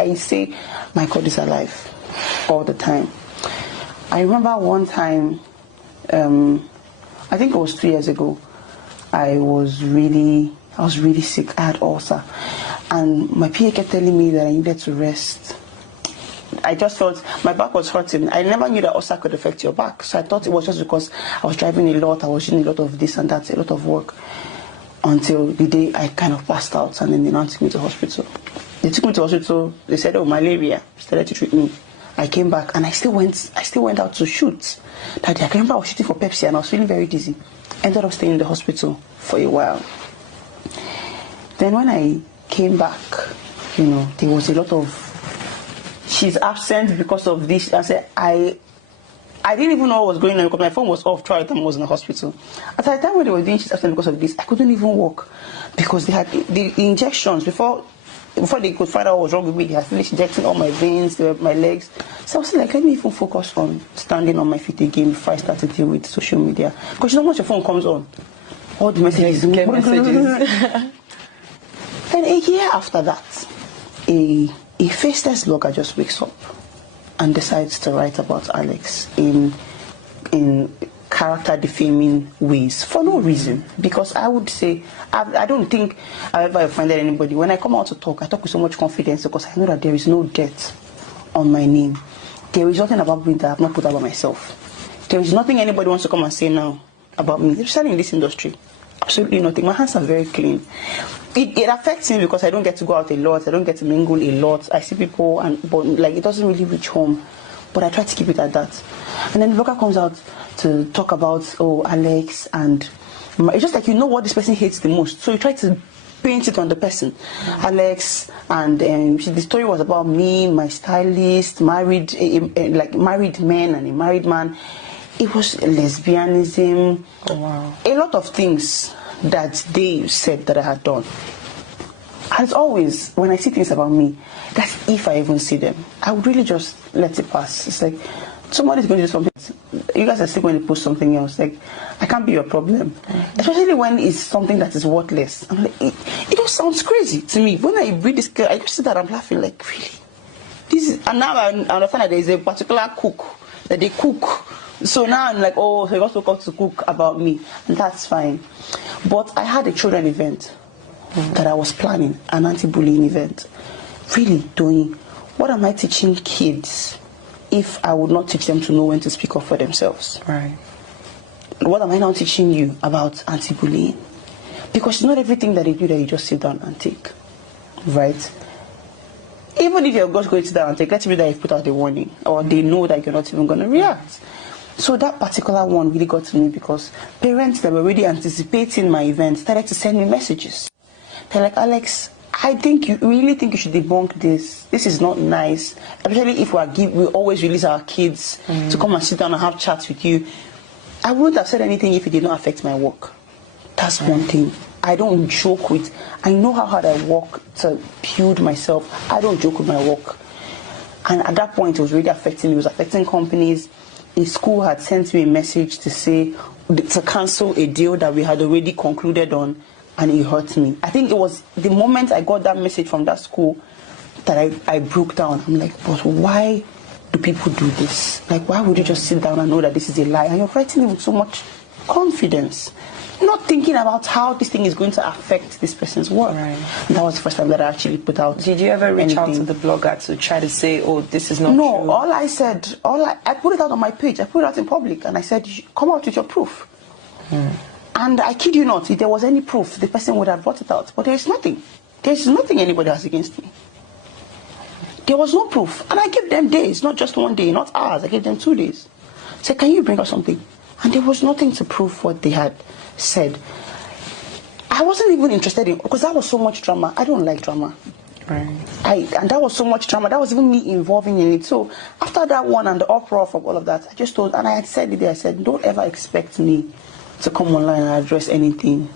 I say my God is alive all the time. I remember one time, I think it was 2 years ago, I was really sick. I had ulcer, and my PA kept telling me that I needed to rest. I just felt my back was hurting. I never knew that ulcer could affect your back, so I thought it was just because I was driving a lot, I was doing a lot of this and that, a lot of work, until the day I kind of passed out, and then they now took me to hospital. They took me to hospital. They said, "Oh, malaria." Started to treat me. I came back and I still went out to shoot. That day, I remember I was shooting for Pepsi and I was feeling very dizzy. Ended up staying in the hospital for a while. Then when I came back, there was a lot of, she's absent because of this. I said, I didn't even know what was going on because my phone was off throughout the time I was in the hospital. At the time when they were doing she's absent because of this, I couldn't even walk because they had the injections before they could find out what was wrong with me. They had finished injecting all my veins, my legs. So I was like, let me even focus on standing on my feet again before I start to deal with social media. Because once your phone comes on, all the messages. Then a year after that, a faceless blogger just wakes up and decides to write about Alex in character defaming ways for no reason. Because I would say, I don't think I've ever offended anybody. When I come out to talk, I talk with so much confidence because I know that there is no dirt on my name. There is nothing about me that I have not put about myself. There is nothing anybody wants to come and say now about me, especially in this industry. Absolutely nothing. My hands are very clean. It affects me because I don't get to go out a lot. I don't get to mingle a lot. I see people, but it doesn't really reach home. But I try to keep it at that. And then the blogger comes out to talk about, Alex, and it's just like what this person hates the most. So you try to paint it on the person. Alex, and the story was about me, my stylist, married men and a married man. It was lesbianism. Oh, wow. A lot of things that they said that I had done. As always, when I see things about me, that's if I even see them, I would really just let it pass. It's like, somebody's going to do something, you guys are still going to post something else. Like, I can't be your problem. Especially when it's something that is worthless. I'm like, it just sounds crazy to me. When I read this, I just sit there, I'm laughing like, really? And now I understand that there is a particular cook, that they cook. So now I'm like, so he also got to cook about me. And that's fine. But I had a children event that I was planning, an anti-bullying event. Really doing, what am I teaching kids if I would not teach them to know when to speak up for themselves? Right. What am I now teaching you about anti-bullying? Because it's not everything that they do that you just sit down and take. Right? Even if you're just going to sit down and take, let's say that you've put out a warning, or they know that you're not even going to react. So that particular one really got to me because parents that were already anticipating my event started to send me messages. They're like, Alex, I think you really think you should debunk this. This is not nice. Especially if we always release our kids to come and sit down and have chats with you. I wouldn't have said anything if it did not affect my work. That's one thing. I don't joke with. I know how hard I work to build myself. I don't joke with my work. And at that point, it was really affecting me. It was affecting companies. A school had sent me a message to cancel a deal that we had already concluded on, and it hurt me. I think it was the moment I got that message from that school that I broke down. I'm like, but why do people do this? Like, why would you just sit down and know that this is a lie? And you're writing it with so much confidence, not thinking about how this thing is going to affect this person's work. Right. And that was the first time that I actually put out. Did you ever reach out to the blogger to try to say, this is not true? No, all I said, I put it out on my page. I put it out in public, and I said, come out with your proof. And I kid you not, if there was any proof, the person would have brought it out. But there's nothing. There's nothing anybody has against me. There was no proof. And I gave them days, not just 1 day, not hours. I gave them 2 days. I said, can you bring us something? And there was nothing to prove what they had said. I wasn't even interested in, because that was so much drama. I don't like drama. Right. And that was so much drama. That was even me involving in it. So after that one and the uproar from all of that, I just told, and I had said it there, I said, don't ever expect me to come online and address anything.